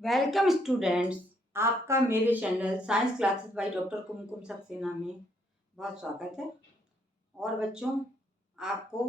Welcome students. आपका मेरे channel science classes by doctor Kumkum Saxena में बहुत स्वागत है। और बच्चों, आपको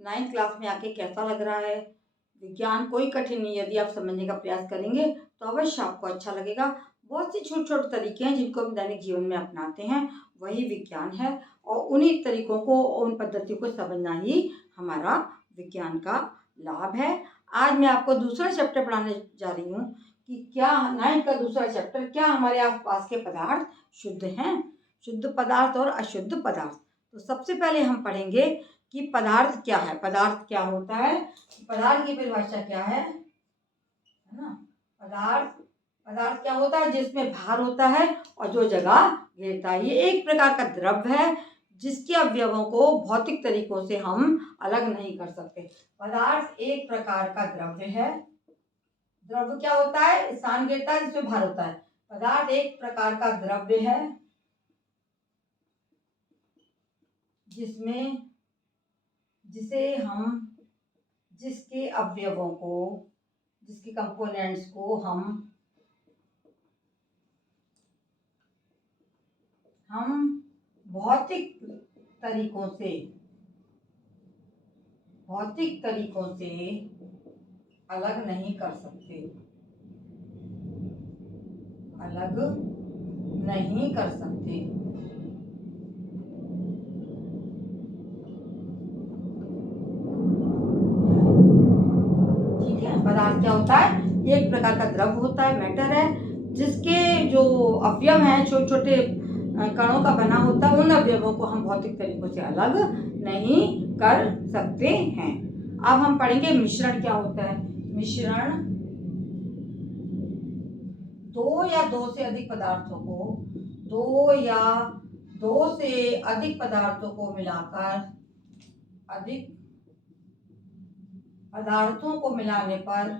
9th क्लास में आके कैसा लग रहा है? विज्ञान कोई कठिन नहीं, यदि आप समझने का प्रयास करेंगे तो अवश्य आपको अच्छा लगेगा। बहुत सी छोटे छोटे तरीके हैं जिनको हम दैनिक जीवन में अपनाते हैं, वही विज्ञान है। और उन्हीं तरीकों को, उन पद्धतियों को समझना ही हमारा विज्ञान का लाभ है। आज मैं आपको दूसरा चैप्टर पढ़ाने जा रही हूँ कि क्या 9th का दूसरा चैप्टर, क्या हमारे आसपास के पदार्थ शुद्ध हैं? शुद्ध पदार्थ और अशुद्ध पदार्थ। तो सबसे पहले हम पढ़ेंगे कि पदार्थ क्या है, पदार्थ क्या होता है, पदार्थ की परिभाषा क्या है ना। पदार्थ पदार्थ क्या होता है? जिसमें भार होता है और जो जगह घेरता है। ये एक प्रकार का द्रव्य है जिसके अवयवों को भौतिक तरीकों से हम अलग नहीं कर सकते। पदार्थ एक प्रकार का द्रव्य है। द्रव्य क्या होता है? स्थान घेरता है जिसमें भार होता है। पदार्थ एक प्रकार का द्रव्य है जिसमें जिसे हम जिसके अवयवों को, जिसके कंपोनेंट्स को हम भौतिक तरीकों से अलग नहीं कर सकते, अलग नहीं कर सकते। ठीक है, पदार्थ क्या होता है? ये एक प्रकार का द्रव्य होता है, मैटर है, जिसके जो अवयव हैं, छोटे छोटे कणों का बना होता है, उन अवयवों को हम भौतिक तरीकों से अलग नहीं कर सकते हैं। अब हम पढ़ेंगे मिश्रण क्या होता है। मिश्रण दो या दो से अधिक पदार्थों को, दो या दो से अधिक पदार्थों को मिलाकर, अधिक पदार्थों को मिलाने पर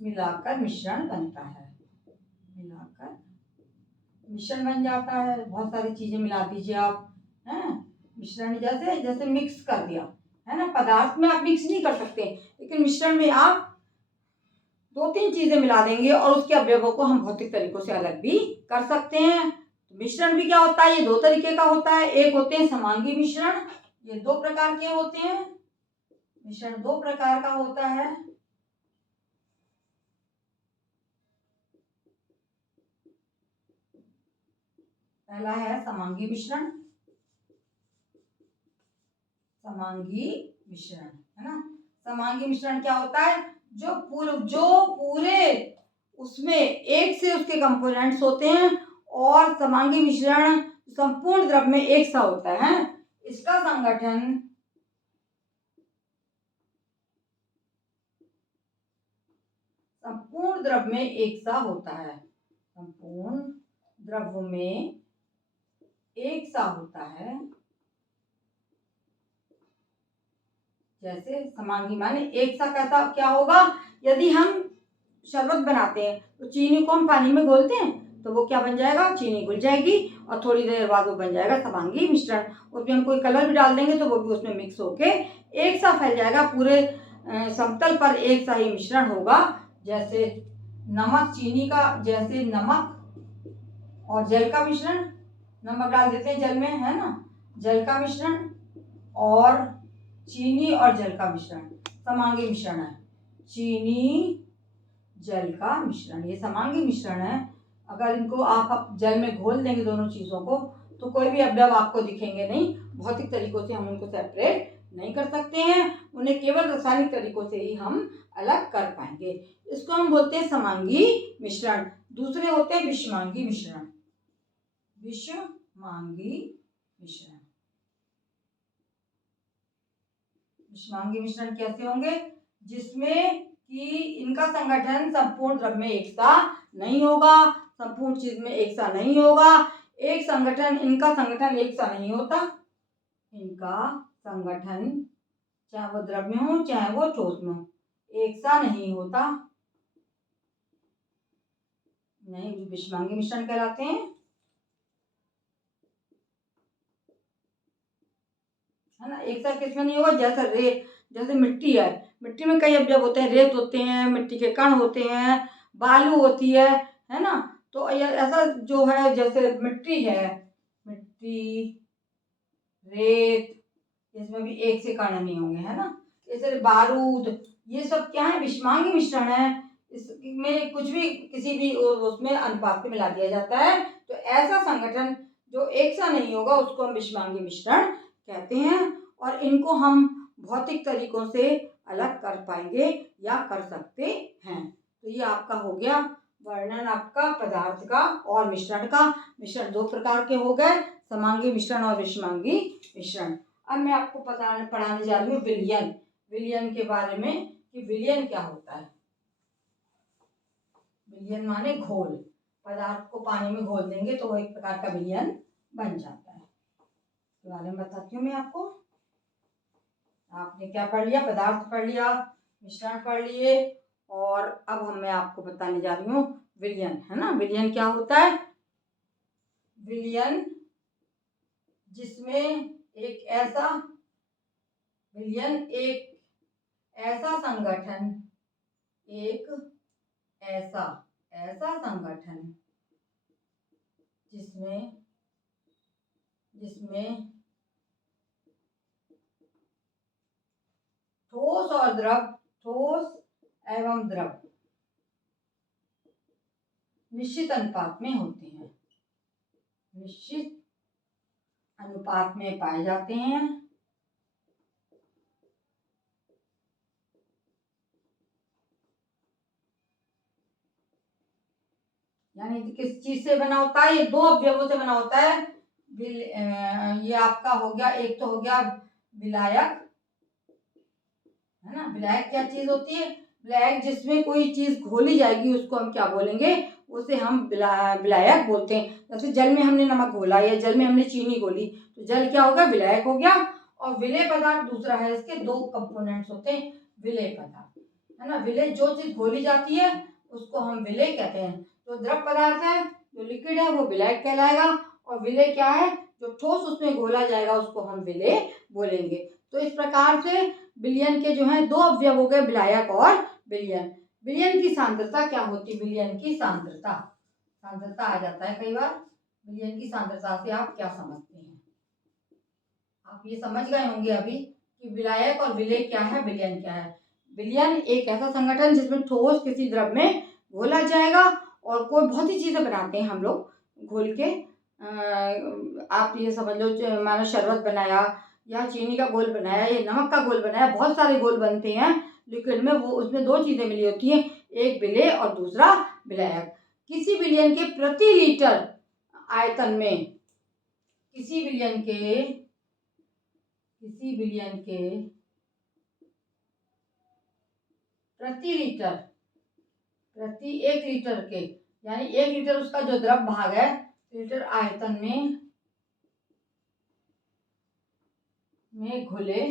मिलाकर मिश्रण बनता है। मिलाकर मिश्रण बन जाता है। बहुत सारी चीजें मिला दीजिए आप, हैं, मिश्रण जैसे जैसे मिक्स कर दिया है ना। पदार्थ में आप मिक्स नहीं कर सकते, लेकिन मिश्रण में आप दो तीन चीजें मिला देंगे और उसके अवयवों को हम भौतिक तरीकों से अलग भी कर सकते हैं। मिश्रण भी क्या होता है? ये दो तरीके का होता है। एक होते हैं समांगी मिश्रण, ये दो प्रकार के होते हैं। मिश्रण दो प्रकार का होता है। पहला है समांगी मिश्रण, समांगी मिश्रण है ना। समांगी मिश्रण क्या होता है? जो पूरे उसमें एक से उसके कंपोनेंट्स होते हैं और समांगी मिश्रण संपूर्ण द्रव्य में एक सा होता है। इसका संगठन संपूर्ण द्रव्य में एक सा होता है। संपूर्ण द्रव्य में एक सा होता है। जैसे समांगी माने एक सा, कैसा क्या होगा? यदि हम शरबत बनाते हैं तो चीनी को हम पानी में घोलते हैं तो वो क्या बन जाएगा? चीनी घुल जाएगी और थोड़ी देर बाद वो बन जाएगा समांगी मिश्रण। उसमें हम कोई कलर भी डाल देंगे तो वो भी उसमें मिक्स होके एक सा फैल जाएगा। पूरे समतल पर एक सा ही मिश्रण होगा। जैसे नमक चीनी का, जैसे नमक और जल का मिश्रण, नमक डाल देते हैं जल में, है ना, जल का मिश्रण, और चीनी और जल का मिश्रण समांगी मिश्रण है। चीनी जल का मिश्रण, ये समांगी मिश्रण है। अगर इनको आप जल में घोल देंगे दोनों चीजों को तो कोई भी अवयव आपको दिखेंगे नहीं। भौतिक तरीकों से हम उनको सेपरेट नहीं कर सकते हैं, उन्हें केवल रासायनिक तरीकों से ही हम अलग कर पाएंगे। इसको हम बोलते हैं समांगी मिश्रण। दूसरे होते हैं विषमांगी मिश्रण। विषमांगी मिश्रण, विषमांगी मिश्रण कैसे होंगे? जिसमें कि इनका संगठन संपूर्ण द्रव्य में एक सा नहीं होगा, संपूर्ण चीज में एक सा नहीं होगा। एक संगठन, इनका संगठन एक सा नहीं होता। इनका संगठन चाहे वो द्रव्य में हो चाहे वो ठोस में हो, एक सा नहीं होता। नहीं, विषमांगी मिश्रण कहलाते हैं, है ना। एक सा किसमें नहीं होगा? जैसे मिट्टी है, मिट्टी में कई अवयव होते हैं, रेत होते हैं, मिट्टी के कण होते हैं, बालू होती है ना। तो ऐसा जो है, जैसे मिट्टी है, मिट्टी, रेत, इसमें भी एक से कण नहीं होंगे, है ना। जैसे बारूद, ये सब क्या है, विषमांगी मिश्रण है। इसमें कुछ भी किसी भी उसमें अनुपात में मिला दिया जाता है। तो ऐसा संगठन जो एक सा नहीं होगा उसको हम विषमांगी मिश्रण कहते हैं। और इनको हम भौतिक तरीकों से अलग कर पाएंगे या कर सकते हैं। तो ये आपका हो गया वर्णन आपका पदार्थ का और मिश्रण का। मिश्रण दो प्रकार के हो गए, समांगी मिश्रण और विषमांगी मिश्रण। अब मैं आपको पढ़ाने जा रही हूँ विलयन। विलयन के बारे में कि विलयन क्या होता है। विलयन माने घोल, पदार्थ को पानी में घोल देंगे तो वो एक प्रकार का विलयन बन जाता है। इसके बारे में बताती हूँ मैं आपको। आपने क्या पढ़ लिया, पदार्थ पढ़ लिया, मिश्रण पढ़ लिए, और अब मैं आपको बताने जा रही हूँ विलयन, है ना। विलयन क्या होता है, विलयन जिसमें एक ऐसा विलयन एक ऐसा संगठन, एक ऐसा संगठन जिसमें ठोस और द्रव, ठोस एवं द्रव निश्चित अनुपात में होते हैं, निश्चित अनुपात में पाए जाते हैं। यानी किस चीज से बना होता है, ये दो अवयवों से बना होता है। ये आपका हो गया, एक तो हो गया विलायक, है ना। विलायक क्या चीज होती है, विलायक जिसमें कोई चीज घोली जाएगी उसको हम क्या बोलेंगे, उसे हम विलायक बोलते हैं। जैसे जल में हमने नमक घोला या जल में हमने चीनी घोली तो जल क्या होगा, विलायक हो गया। और विलेय पदार्थ दूसरा है, इसके दो कंपोनेंट्स होते हैं, विलेय पदार्थ, है ना। विलेय जो चीज घोली जाती है उसको हम विलेय कहते हैं। जो द्रव पदार्थ है, जो लिक्विड है, वो विलायक कहलाएगा। और विलेय क्या है, जो ठोस उसमें घोला जाएगा उसको हम विलेय बोलेंगे। तो इस प्रकार से विलयन के जो है दो अवयव हो गए, विलायक और विलयन। विलयन की सांद्रता क्या होती है, विलयन की सांद्रता आ जाता है कई बार। विलयन की सांद्रता से आप क्या समझते हैं, आप ये समझ गए होंगे अभी कि विलायक और विलेय क्या है, विलयन क्या है। विलयन एक ऐसा संगठन जिसमें ठोस किसी द्रव में घोला जाएगा, और कोई बहुत ही चीजें बनाते हैं हम लोग घोल के। आप ये समझ लो, मानो शरबत बनाया या चीनी का घोल बनाया या नमक का घोल बनाया, बहुत सारे घोल बनते हैं लिक्विड में। वो उसमें दो चीजें मिली होती हैं, एक विलेय और दूसरा विलायक। किसी विलयन के प्रति लीटर आयतन में, किसी विलयन के प्रति लीटर, प्रति एक लीटर के, यानी एक लीटर उसका जो द्रव भाग है, लीटर आयतन में घुले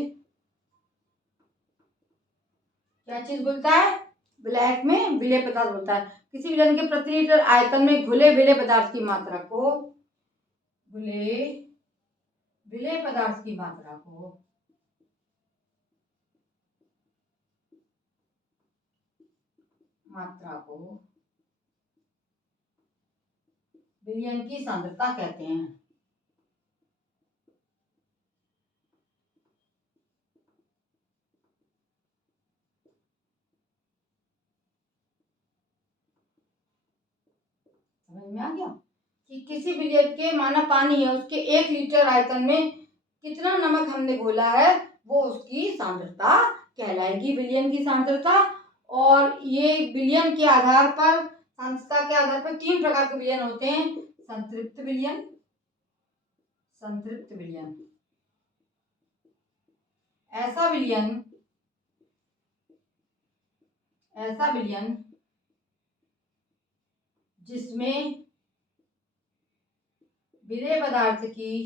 क्या चीज बोलता है, विलायक में विलेय पदार्थ बोलता है। किसी विलयन के प्रति लीटर आयतन में घुले विलेय पदार्थ की मात्रा को, घुले विलेय पदार्थ की मात्रा को विलयन की सांद्रता कहते हैं। समझ में आ गया कि किसी विलयन के, माना पानी है, उसके एक लीटर आयतन में कितना नमक हमने घोला है, वो उसकी सांद्रता कहलाएगी, विलयन की सांद्रता। और ये विलयन के आधार पर, सांद्रता के आधार पर तीन प्रकार के विलयन होते हैं, संतृप्त विलयन, संतृप्त विलयन, ऐसा विलयन जिसमें विलेय पदार्थ की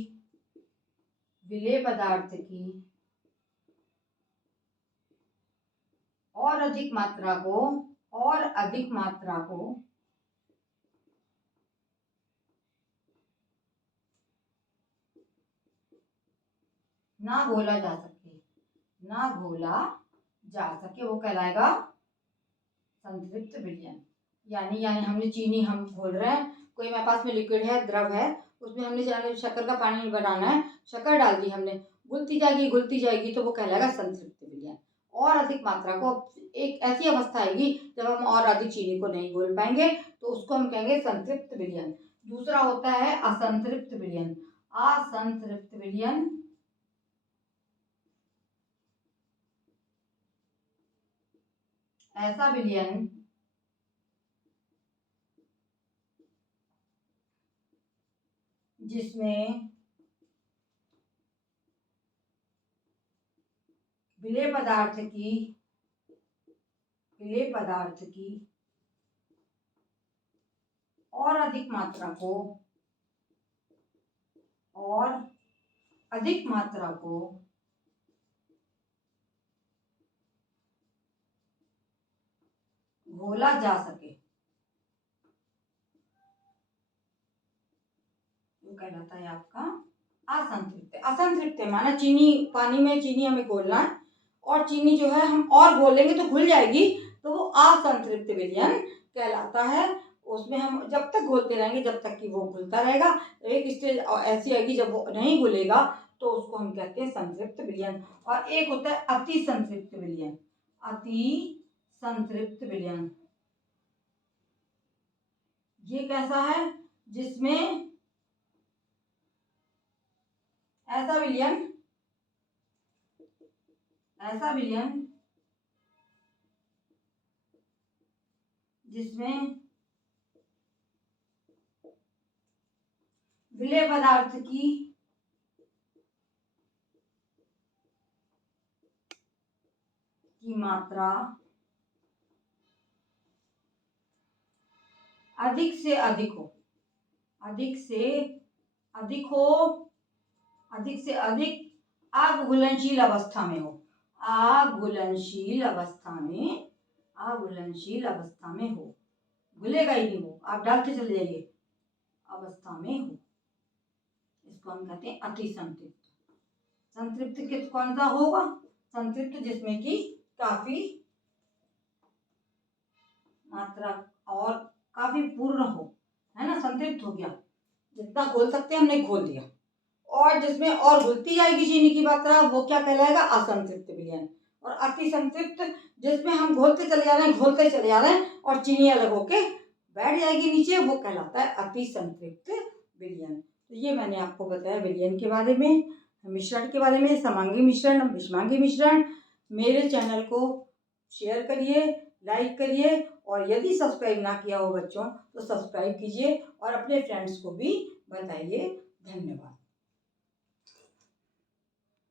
और अधिक मात्रा को ना घोला जा सके, ना घोला जा सके वो कहलाएगा संतृप्त विलयन। यानी हमने चीनी हम घोल रहे हैं, कोई हमारे पास में लिक्विड है, द्रव है, उसमें हमने शक्कर का पानी बनाना है, शक्कर डाल दी हमने, घुलती जाएगी तो वो कहलाएगा संतृप्त विलयन। और अधिक मात्रा को एक ऐसी अवस्था आएगी जब हम और अधिक चीनी को नहीं घोल पाएंगे तो उसको हम कहेंगे संतृप्त विलयन। दूसरा होता है असंतृप्त विलयन। असंतृप्त विलयन ऐसा विलयन जिसमें विलेय पदार्थ की और अधिक मात्रा को घोला जा सके वो कहलाता है आपका असंतृप्त। असंतृप्त माना चीनी, पानी में चीनी हमें घोलना है और चीनी जो है हम और घोलेंगे तो घुल जाएगी, तो वो असंतृप्त विलयन कहलाता है। उसमें हम जब तक घोलते रहेंगे जब तक कि वो घुलता रहेगा। एक स्टेज ऐसी आएगी जब वो नहीं घुलेगा तो उसको हम कहते हैं संतृप्त विलयन। और एक होता है अति संतृप्त विलयन। अति संतृप्त विलयन ये कैसा है, जिसमें ऐसा विलयन जिसमें विलेय पदार्थ की मात्रा अधिक से अधिक अघुलनशील अवस्था में हो। घुलेगा ही नहीं वो, आप डालते चले जाइए, अवस्था में हो, इसको हम कहते हैं अति संतृप्त। संतृप्त कौन सा होगा, संतृप्त जिसमें कि काफी मात्रा और काफी पूर्ण हो, है ना, संतृप्त हो गया, जितना घोल सकते हैं हमने घोल दिया। और जिसमें और घुलती जाएगी चीनी की मात्रा वो क्या कहलाएगा, असंतृप्त विलयन। और अति संतृप्त जिसमें हम घोलते चले जा रहे हैं और चीनी अलग होके बैठ जाएगी नीचे, वो कहलाता है अति संतृप्त विलयन। तो ये मैंने आपको बताया विलयन के बारे में, मिश्रण के बारे में, समांगी मिश्रण, विषमांगी मिश्रण। मेरे चैनल को शेयर करिए, लाइक करिए और यदि सब्सक्राइब ना किया हो बच्चों तो सब्सक्राइब कीजिए और अपने फ्रेंड्स को भी बताइए। धन्यवाद।